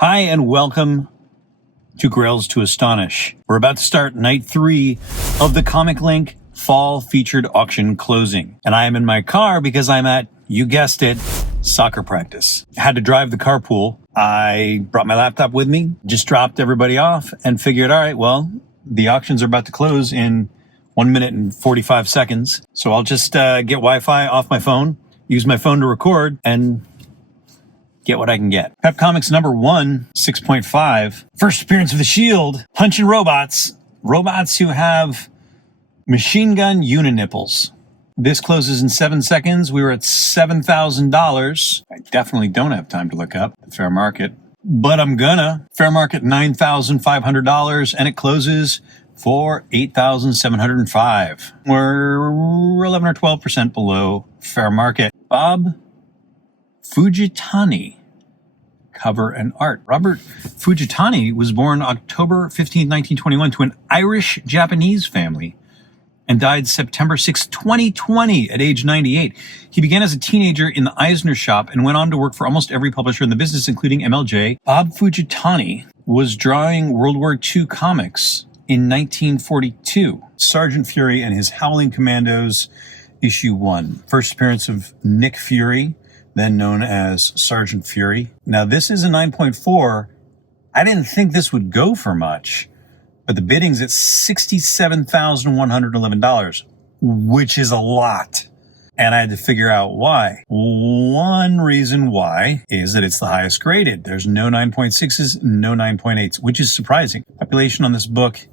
Hi, and welcome to Grails to Astonish. We're about to start night 3 of the ComicLink fall featured auction closing. And I am in my car because I'm at, you guessed it, soccer practice. I had to drive the carpool. I brought my laptop with me, just dropped everybody off and figured, all right, well, the auctions are about to close in 1 minute and 45 seconds. So I'll just get Wi-Fi off my phone, use my phone to record, and get what I can get. Pep Comics number 1, 6.5. First appearance of the Shield. Punching robots. Robots who have machine gun uninipples. This closes in 7 seconds. We were at $7,000. I definitely don't have time to look up the fair market, but I'm gonna. Fair market $9,500, and it closes for $8,705. We're 11 or 12% below fair market. Bob Fujitani, cover and art. Robert Fujitani was born October 15, 1921 to an Irish-Japanese family and died September 6, 2020 at age 98. He began as a teenager in the Eisner shop and went on to work for almost every publisher in the business, including MLJ. Bob Fujitani was drawing World War II comics in 1942. Sergeant Fury and His Howling Commandos, issue 1. First appearance of Nick Fury, then known as Sergeant Fury. Now, this is a 9.4. I didn't think this would go for much, but the bidding's at $67,111, which is a lot. And I had to figure out why. One reason why is that it's the highest graded. There's no 9.6s, no 9.8s, which is surprising. Population on this book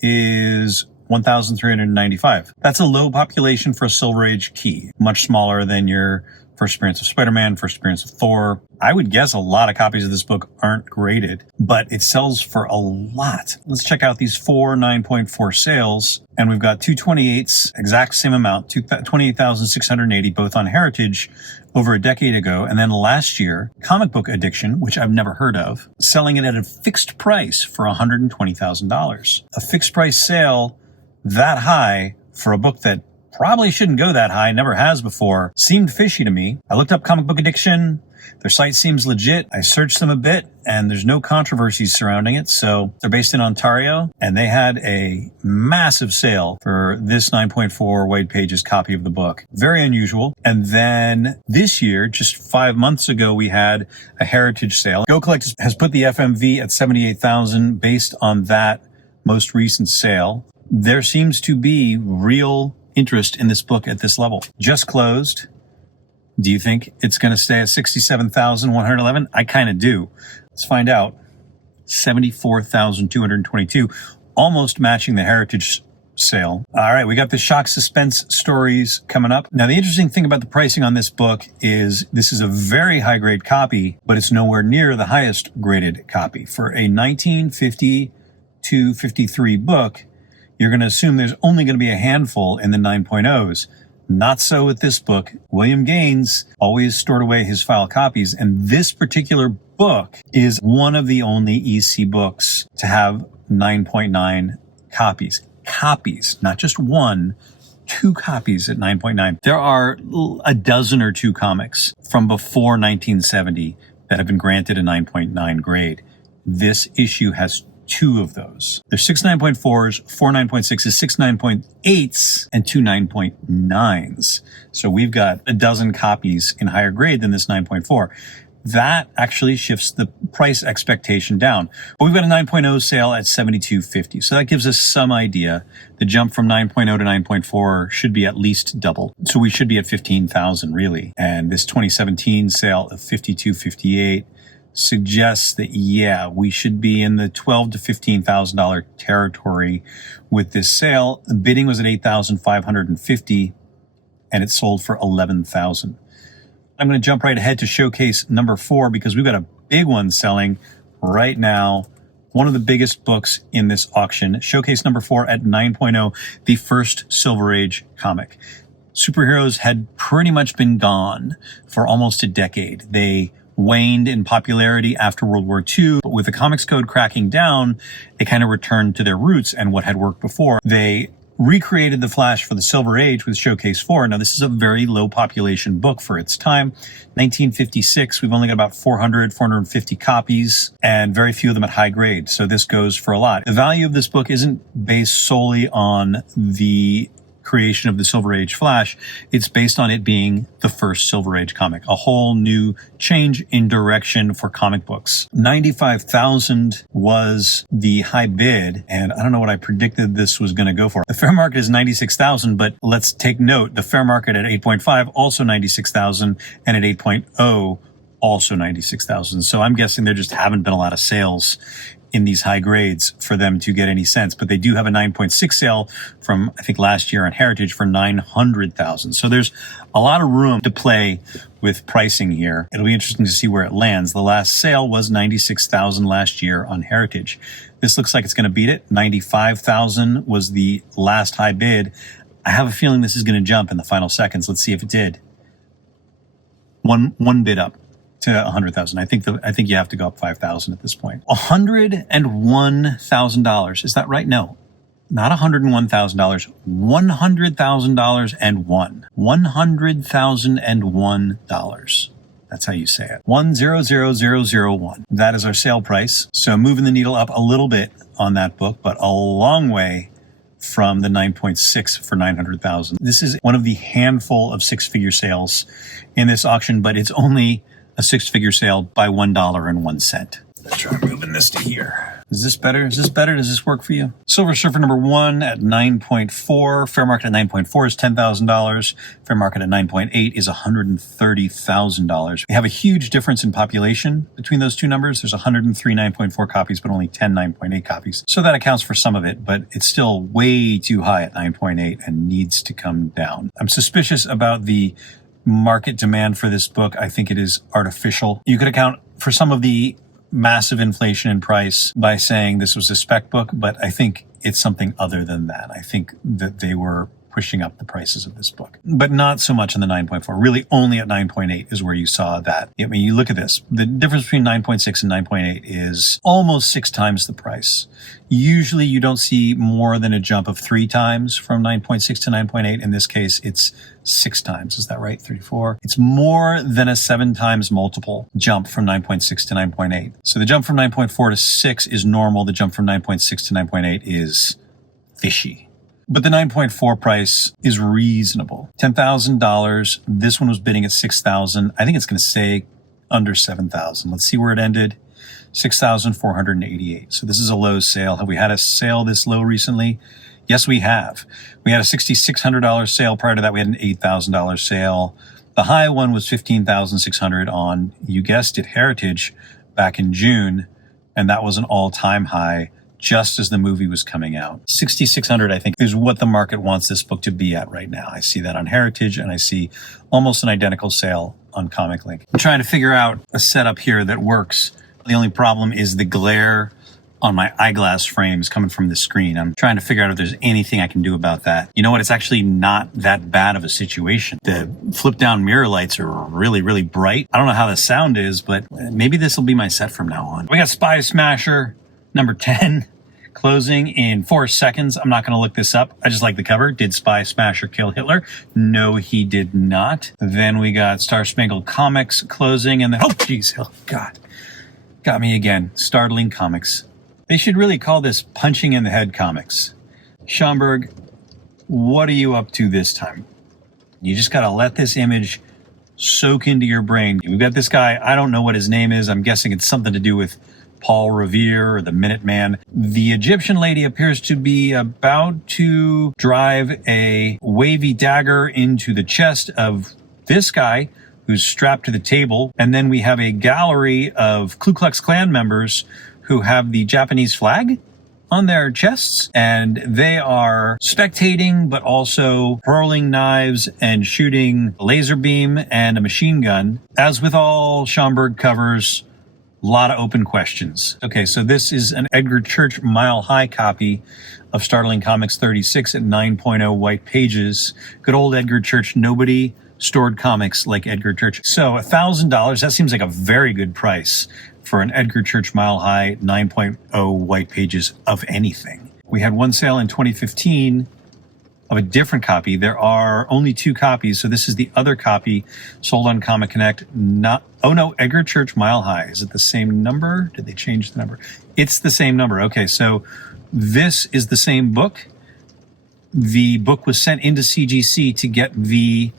is 1,395. That's a low population for a Silver Age key, much smaller than your first appearance of Spider-Man, first appearance of Thor. I would guess a lot of copies of this book aren't graded, but it sells for a lot. Let's check out these 4 9.4 sales. And we've got 228s, exact same amount, 28,680, both on Heritage over a decade ago. And then last year, Comic Book Addiction, which I've never heard of, selling it at a fixed price for $120,000. A fixed price sale that high for a book that probably shouldn't go that high, never has before, seemed fishy to me. I looked up Comic Book Addiction. Their site seems legit. I searched them a bit, and there's no controversies surrounding it. So they're based in Ontario, and they had a massive sale for this 9.4 white pages copy of the book. Very unusual. And then this year, just 5 months ago, we had a Heritage sale. Go Collect has put the FMV at $78,000 based on that most recent sale. There seems to be real interest in this book at this level. Just closed. Do you think it's going to stay at $67,111? I kind of do. Let's find out. $74,222, almost matching the Heritage sale. All right, we got the Shock Suspense Stories coming up. Now, the interesting thing about the pricing on this book is this is a very high grade copy, but it's nowhere near the highest graded copy. For a 1950-53 book, you're going to assume there's only going to be a handful in the 9.0s. Not so with this book. William Gaines always stored away his file copies, and this particular book is one of the only EC books to have 9.9 copies. Copies, not just one, 2 copies at 9.9. There are a dozen or 2 comics from before 1970 that have been granted a 9.9 grade. This issue has 2 of those. There's 6 9.4s, 4 9.6s, 6 9.8s, and 2 9.9s. So we've got a dozen copies in higher grade than this 9.4. That actually shifts the price expectation down. But we've got a 9.0 sale at $72.50. So that gives us some idea. The jump from 9.0 to 9.4 should be at least double. So we should be at $15,000 really. And this 2017 sale of $52.58 suggests that, yeah, we should be in the $12,000 to $15,000 territory with this sale. The bidding was at $8,550 and it sold for $11,000. I'm going to jump right ahead to showcase number 4 because we've got a big one selling right now. One of the biggest books in this auction. Showcase number 4 at 9.0, the first Silver Age comic. Superheroes had pretty much been gone for almost a decade. They waned in popularity after World War II, but with the Comics Code cracking down, they kind of returned to their roots and what had worked before. They recreated the Flash for the Silver Age with Showcase 4. Now, this is a very low population book for its time. 1956, we've only got about 450 copies, and very few of them at high grade. So this goes for a lot. The value of this book isn't based solely on the creation of the Silver Age Flash. It's based on it being the first Silver Age comic, a whole new change in direction for comic books. 95,000 was the high bid, and I don't know what I predicted this was going to go for. The fair market is 96,000, but let's take note, the fair market at 8.5 also 96,000, and at 8.0 also 96,000. So I'm guessing there just haven't been a lot of sales in these high grades for them to get any sense. But they do have a 9.6 sale from, I think, last year on Heritage for 900,000. So there's a lot of room to play with pricing here. It'll be interesting to see where it lands. The last sale was 96,000 last year on Heritage. This looks like it's going to beat it. 95,000 was the last high bid. I have a feeling this is going to jump in the final seconds. Let's see if it did. One bid up to 100,000. I think you have to go up 5,000 at this point. $101,000. Is that right? No, not $101,000. $100,000 and one. $100,001. That's how you say it. 100001. That is our sale price. So moving the needle up a little bit on that book, but a long way from the 9.6 for 900,000. This is one of the handful of six-figure sales in this auction, but it's only a six-figure sale by $1.01. Let's try moving this to here. Is this better? Is this better? Does this work for you? Silver Surfer number 1 at 9.4. Fair market at 9.4 is $10,000. Fair market at 9.8 is $130,000. We have a huge difference in population between those two numbers. There's 103 9.4 copies, but only 10 9.8 copies. So that accounts for some of it, but it's still way too high at 9.8 and needs to come down. I'm suspicious about the market demand for this book. I think it is artificial. You could account for some of the massive inflation in price by saying this was a spec book, but I think it's something other than that. I think that they were pushing up the prices of this book, but not so much in the 9.4. Really only at 9.8 is where you saw that. I mean, you look at this, the difference between 9.6 and 9.8 is almost 6 times the price. Usually you don't see more than a jump of 3 times from 9.6 to 9.8. In this case, it's 6 times. Is that right? 34. It's more than a 7 times multiple jump from 9.6 to 9.8. So the jump from 9.4 to 6 is normal. The jump from 9.6 to 9.8 is fishy. But the 9.4 price is reasonable. $10,000. This one was bidding at $6,000. I think it's going to stay under $7,000. Let's see where it ended. $6,488. So this is a low sale. Have we had a sale this low recently? Yes, we have. We had a $6,600 sale. Prior to that, we had an $8,000 sale. The high one was $15,600 on, you guessed it, Heritage back in June. And that was an all-time high just as the movie was coming out. $6,600, I think, is what the market wants this book to be at right now. I see that on Heritage, and I see almost an identical sale on ComicLink. I'm trying to figure out a setup here that works. The only problem is the glare on my eyeglass frames coming from the screen. I'm trying to figure out if there's anything I can do about that. You know what? It's actually not that bad of a situation. The flip down mirror lights are really, really bright. I don't know how the sound is, but maybe this will be my set from now on. We got Spy Smasher number 10 closing in 4 seconds. I'm not going to look this up. I just like the cover. Did Spy Smasher kill Hitler? No, he did not. Then we got Star Spangled Comics closing, and then, oh, geez, oh, God. Got me again. Startling Comics. They should really call this Punching in the Head Comics. Schomburg, what are you up to this time? You just got to let this image soak into your brain. We've got this guy. I don't know what his name is. I'm guessing it's something to do with Paul Revere or the Minuteman. The Egyptian lady appears to be about to drive a wavy dagger into the chest of this guy who's strapped to the table. And then we have a gallery of Ku Klux Klan members who have the Japanese flag on their chests, and they are spectating, but also hurling knives and shooting a laser beam and a machine gun. As with all Schomburg covers, a lot of open questions. Okay, so this is an Edgar Church Mile High copy of Startling Comics 36 at 9.0 white pages. Good old Edgar Church. Nobody stored comics like Edgar Church. So $1,000, that seems like a very good price for an Edgar Church Mile High 9.0 white pages of anything. We had one sale in 2015 of a different copy. There are only 2 copies, so this is the other copy sold on Comic Connect. Oh no, Edgar Church Mile High. Is it the same number? Did they change the number? It's the same number. Okay, so this is the same book. The book was sent into CGC to get the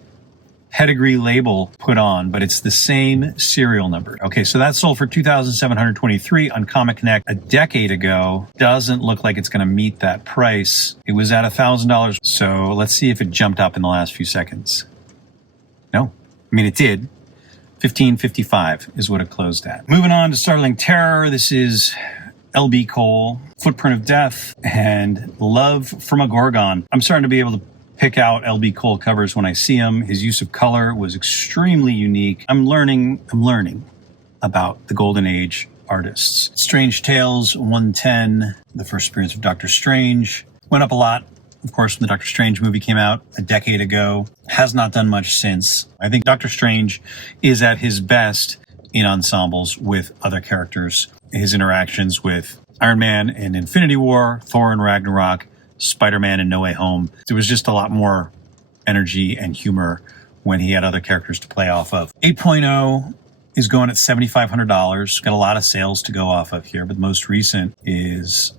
pedigree label put on, but it's the same serial number. Okay, so that sold for $2,723 on Comic Connect a decade ago. Doesn't look like it's going to meet that price. It was at $1,000. So let's see if it jumped up in the last few seconds. No, I mean, it did. $15.55 is what it closed at. Moving on to Startling Terror. This is L.B. Cole, Footprint of Death, and Love from a Gorgon. I'm starting to be able to pick out L.B. Cole covers when I see them. His use of color was extremely unique. I'm learning about the Golden Age artists. Strange Tales 110, the first appearance of Doctor Strange. Went up a lot, of course, when the Doctor Strange movie came out a decade ago. Has not done much since. I think Doctor Strange is at his best in ensembles with other characters. His interactions with Iron Man in Infinity War, Thor in Ragnarok, Spider-Man in No Way Home. There was just a lot more energy and humor when he had other characters to play off of. 8.0 is going at $7,500. Got a lot of sales to go off of here, but the most recent is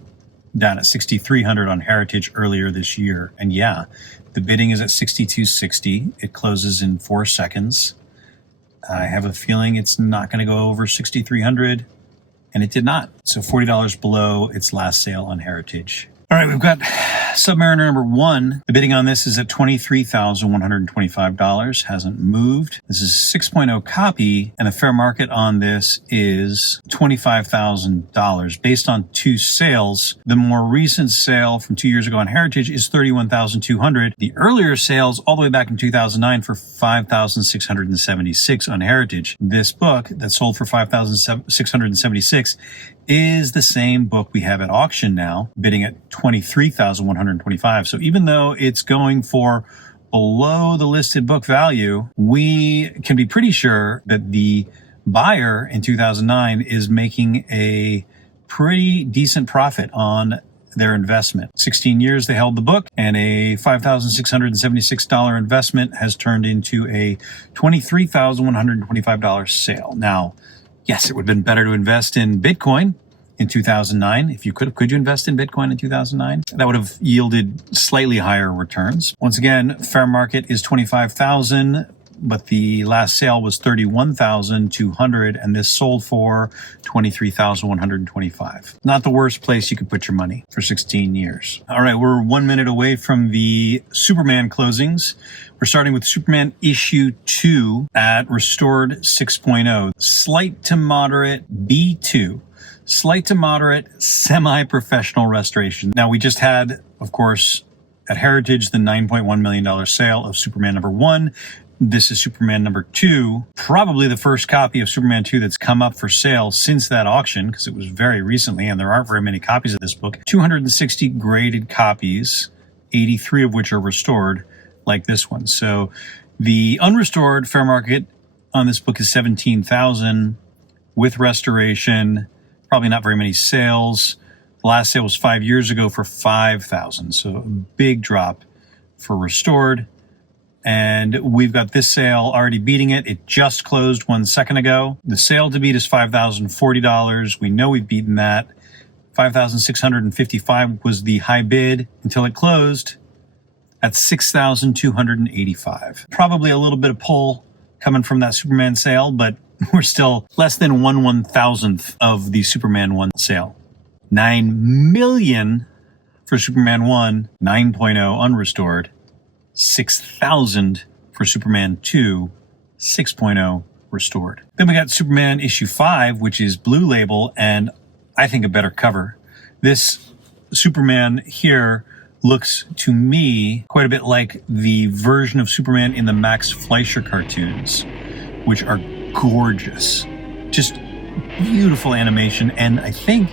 down at $6,300 on Heritage earlier this year. And yeah, the bidding is at $6,260. It closes in 4 seconds. I have a feeling it's not going to go over $6,300, and it did not. So $40 below its last sale on Heritage. All right, we've got Submariner number 1. The bidding on this is at $23,125. Hasn't moved. This is a 6.0 copy, and the fair market on this is $25,000. Based on 2 sales, the more recent sale from 2 years ago on Heritage is $31,200. The earlier sales, all the way back in 2009, for $5,676 on Heritage. This book that sold for $5,676 is the same book we have at auction now, bidding at $23,125. So even though it's going for below the listed book value, we can be pretty sure that the buyer in 2009 is making a pretty decent profit on their investment. 16 years they held the book, and a $5,676 investment has turned into a $23,125 sale. Now, yes, it would have been better to invest in Bitcoin in 2009. If you could you invest in Bitcoin in 2009? That would have yielded slightly higher returns. Once again, fair market is $25,000, but the last sale was $31,200, and this sold for $23,125. Not the worst place you could put your money for 16 years. All right, we're 1 minute away from the Superman closings. We're starting with Superman issue 2 at restored 6.0. Slight to moderate B2. Slight to moderate semi-professional restoration. Now, we just had, of course, at Heritage, the $9.1 million sale of Superman number 1. This is Superman number 2, probably the first copy of Superman 2 that's come up for sale since that auction, because it was very recently, and there aren't very many copies of this book. 260 graded copies, 83 of which are restored, like this one. So the unrestored fair market on this book is $17,000 with restoration. Probably not very many sales. The last sale was 5 years ago for $5,000. So a big drop for restored. And we've got this sale already beating it. It just closed 1 second ago. The sale to beat is $5,040. We know we've beaten that. $5,655 was the high bid until it closed at $6,285. Probably a little bit of pull coming from that Superman sale, but we're still less than 1/1000th of the Superman 1 sale. $9 million for Superman 1, 9.0 unrestored. $6,000 for Superman 2, 6.0 restored. Then we got Superman issue 5, which is blue label, and I think a better cover. This Superman here looks to me quite a bit like the version of Superman in the Max Fleischer cartoons, which are gorgeous. Just beautiful animation, and I think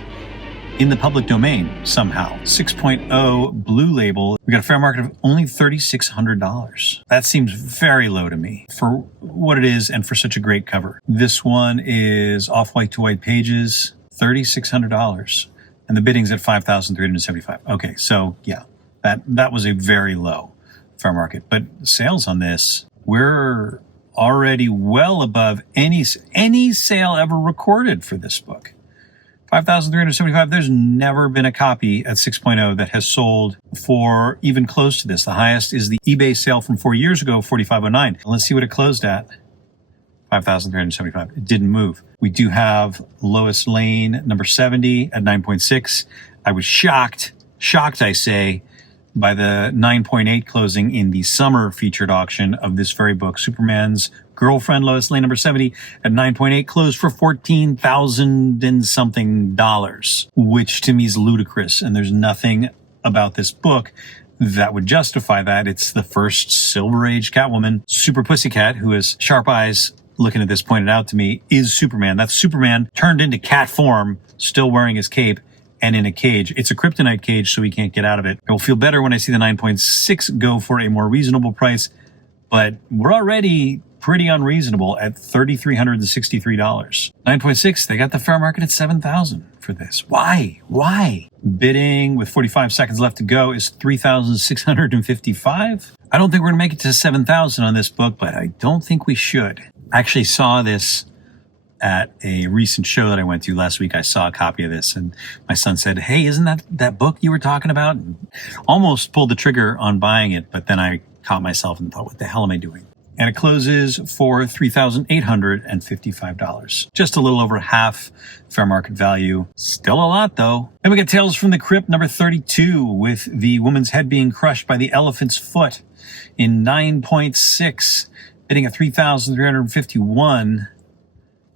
in the public domain somehow. 6.0 blue label. We got a fair market of only $3,600. That seems very low to me for what it is and for such a great cover. This one is off-white to white pages, $3,600. And the bidding's at $5,375. Okay, so yeah, that was a very low fair market. But sales on this, we're already well above any sale ever recorded for this book. 5,375. There's never been a copy at 6.0 that has sold for even close to this. The highest is the eBay sale from 4 years ago, 4,509. Let's see what it closed at. 5,375. It didn't move. We do have Lois Lane, number 70 at 9.6. I was shocked, I say, by the 9.8 closing in the summer featured auction of this very book. Superman's Girlfriend, Lois Lane, number 70 at 9.8, closed for $14,000 and something dollars, which to me is ludicrous. And there's nothing about this book that would justify that. It's the first Silver Age Catwoman. Super Pussycat, who has sharp eyes looking at this, pointed out to me, is Superman. That's Superman turned into cat form, still wearing his cape and in a cage. It's a kryptonite cage, so he can't get out of it. I will feel better when I see the 9.6 go for a more reasonable price, but we're already pretty unreasonable at $3,363. 9.6, they got the fair market at $7,000 for this. Why? Bidding with 45 seconds left to go is $3,655. I don't think we're gonna make it to $7,000 on this book, but I don't think we should. I actually saw this at a recent show that I went to last week. I saw a copy of this and my son said, "Hey, isn't that book you were talking about?" And almost pulled the trigger on buying it, but then I caught myself and thought, what the hell am I doing? And it closes for $3,855. Just a little over half fair market value. Still a lot, though. Then we get Tales from the Crypt, number 32, with the woman's head being crushed by the elephant's foot in 9.6, bidding at $3,351.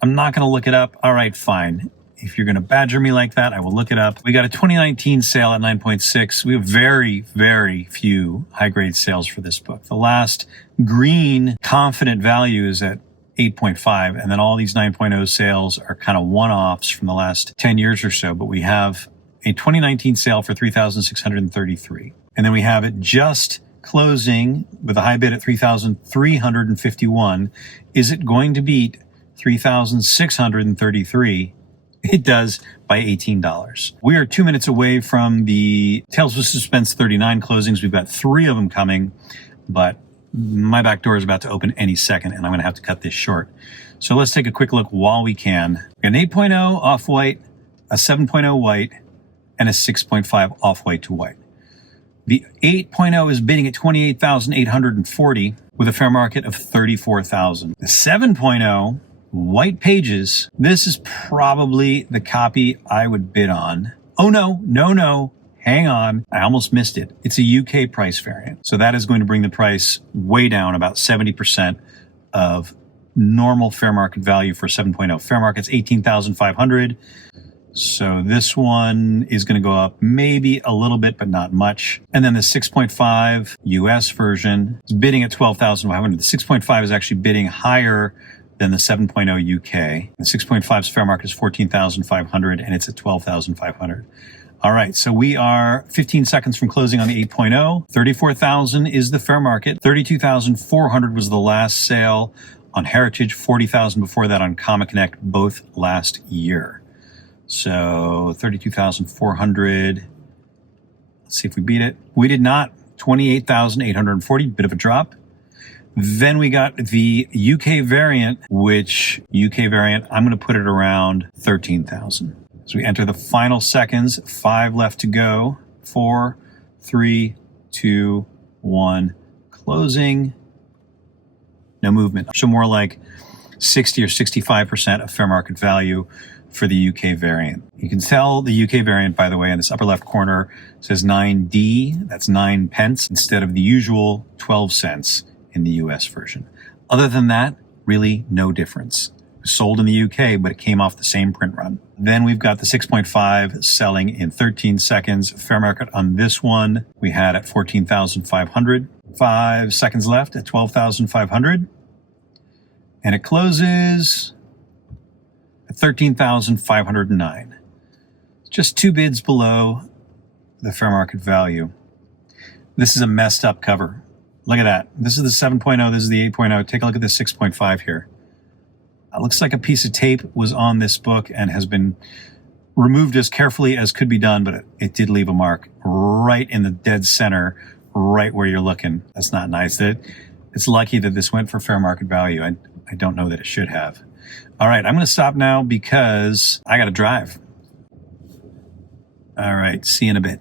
I'm not going to look it up. All right, fine. If you're going to badger me like that, I will look it up. We got a 2019 sale at 9.6. We have very, very few high-grade sales for this book. The last green confident value is at 8.5, and then all these 9.0 sales are kind of one-offs from the last 10 years or so. But we have a 2019 sale for $3,633. And then we have it just closing with a high bid at $3,351. Is it going to beat $3,633? It does by $18. We are 2 minutes away from the Tales of Suspense 39 closings. We've got 3 of them coming, but my back door is about to open any second, and I'm going to have to cut this short. So let's take a quick look while we can. An 8.0 off-white, a 7.0 white, and a 6.5 off-white to white. The 8.0 is bidding at $28,840 with a fair market of $34,000. The 7.0 white pages, this is probably the copy I would bid on. Oh no, hang on. I almost missed it. It's a UK price variant. So that is going to bring the price way down, about 70% of normal fair market value for 7.0. Fair market's $18,500. So this one is going to go up maybe a little bit, but not much. And then the 6.5 US version is bidding at $12,500. The 6.5 is actually bidding higher than the 7.0 UK. The 6.5's fair market is $14,500 and it's at $12,500. All right, so we are 15 seconds from closing on the 8.0. $34,000 is the fair market. $32,400 was the last sale on Heritage. $40,000 before that on ComicLink, both last year. So $32,400. Let's see if we beat it. We did not. $28,840, bit of a drop. Then we got the UK variant, which UK variant, I'm going to put it around 13,000. So we enter the final seconds, 5 left to go. 4, 3, 2, 1, closing. No movement. So more like 60 or 65% of fair market value for the UK variant. You can tell the UK variant, by the way, in this upper left corner says 9D, that's 9 pence, instead of the usual 12 cents in the US version. Other than that, really no difference. It was sold in the UK, but it came off the same print run. Then we've got the 6.5 selling in 13 seconds. Fair market on this one, we had at 14,500. 5 seconds left at 12,500. And it closes at 13,509. Just 2 bids below the fair market value. This is a messed up cover. Look at that. This is the 7.0. This is the 8.0. Take a look at the 6.5 here. It looks like a piece of tape was on this book and has been removed as carefully as could be done, but it did leave a mark right in the dead center, right where you're looking. That's not nice. It's lucky that this went for fair market value. I don't know that it should have. All right, I'm going to stop now because I got to drive. All right, see you in a bit.